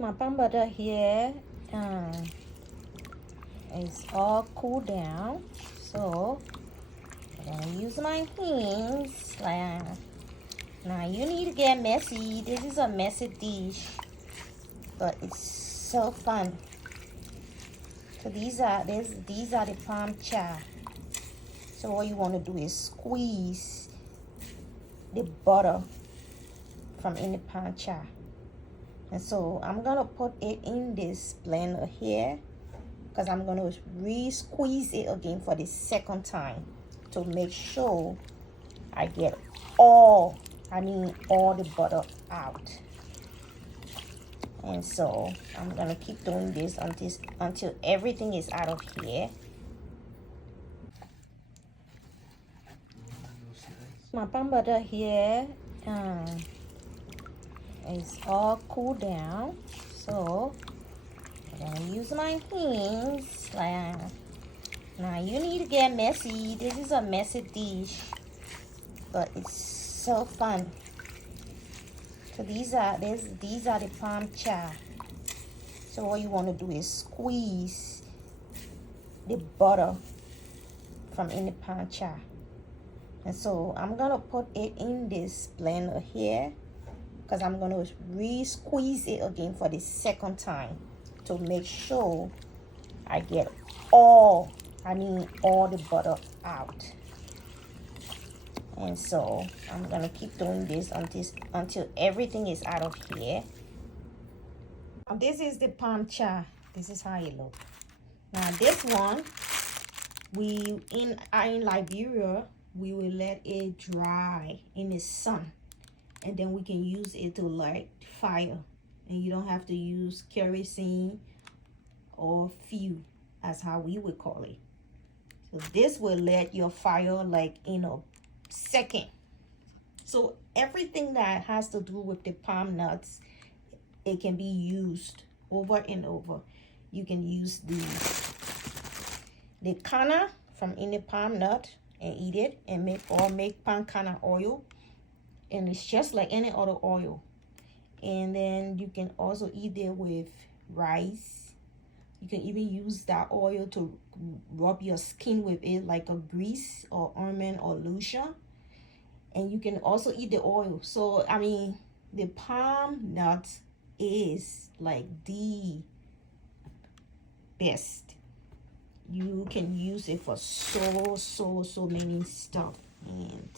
My palm butter here is all cooled down, so I'm gonna use my hands. Now you need to get messy. This is a messy dish, but it's so fun. So these are the palm char. So what you want to do is squeeze the butter from in the palm char. And so I'm gonna put it in this blender here because I'm gonna re-squeeze it again for the second time to make sure I get all the butter out. And so I'm gonna keep doing this until everything is out of here. My palm butter here is all cooled down, so I'm gonna use my hands. Now you need to get messy. This is a messy dish, but it's so fun. So these are the palm char. So what you want to do is squeeze the butter from in the palm char. And so I'm gonna put it in this blender here because I'm gonna re-squeeze it again for the second time to make sure I get all the butter out. And so I'm gonna keep doing this until everything is out of here. This is the palm char. This is how it looks. Now this one, in Liberia, we will let it dry in the sun, and then we can use it to light fire, and you don't have to use kerosene or fuel, as how we would call it. So this will let your fire like in a second. So everything that has to do with the palm nuts, it can be used over and over. You can use the kernel from in the palm nut and eat it and make palm kernel oil, and it's just like any other oil. And then you can also eat it with rice. You can even use that oil to rub your skin with it like a grease or ointment or lotion. And you can also eat the oil. So I mean, the palm nut is like the best. You can use it for so many stuff, and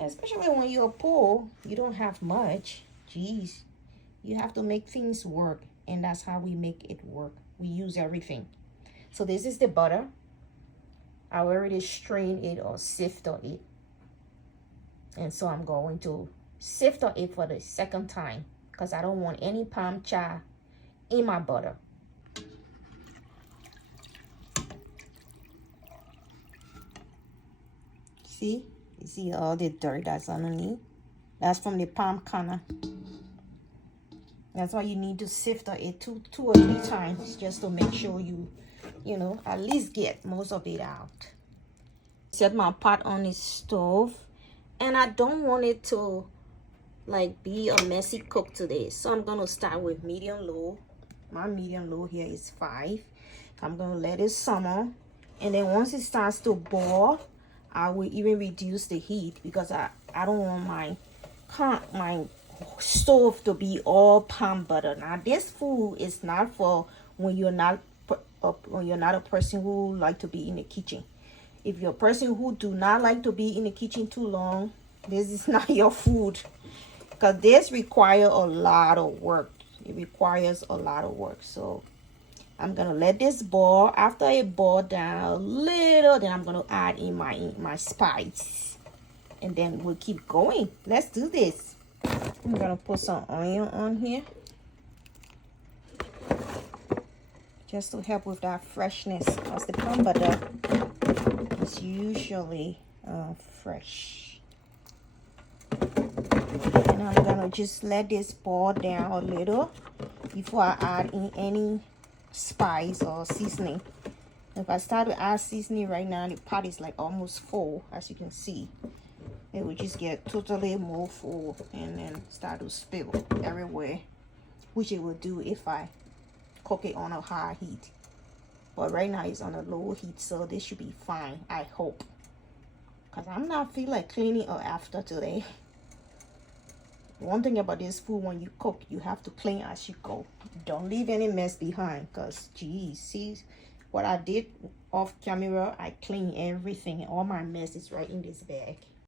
especially when you're poor, you don't have much. Jeez, you have to make things work, and that's how we make it work. We use everything. So this is the butter. I already strained it or sifted it, and so I'm going to sift it for the second time because I don't want any palm char in my butter. See? You see all the dirt that's underneath? That's from the palm kernel. That's why you need to sift it two or three times just to make sure you at least get most of it out. Set my pot on the stove, and I don't want it to like be a messy cook today, so I'm gonna start with medium low. My medium low here is 5. I'm gonna let it simmer, and then once it starts to boil, I will even reduce the heat because I don't want my stove to be all palm butter. Now this food is not for when you're not a person who like to be in the kitchen. If you're a person who do not like to be in the kitchen too long, this is not your food, because this requires a lot of work. It requires a lot of work. So I'm gonna let this boil. After it boils down a little, then I'm gonna add in my spice, and then we'll keep going. Let's do this. I'm gonna put some onion on here just to help with that freshness, because the palm butter is usually fresh. And I'm gonna just let this boil down a little before I add in any spice or seasoning. If I start to add seasoning right now, the pot is like almost full, as you can see. It will just get totally more full and then start to spill everywhere. which it will do if I cook it on a high heat. But right now it's on a low heat, so this should be fine, I hope. Because I'm not feeling like cleaning up after today. One thing about this food, when you cook, you have to clean as you go. Don't leave any mess behind, because geez, see what I did off camera? I cleaned everything. All my mess is right in this bag.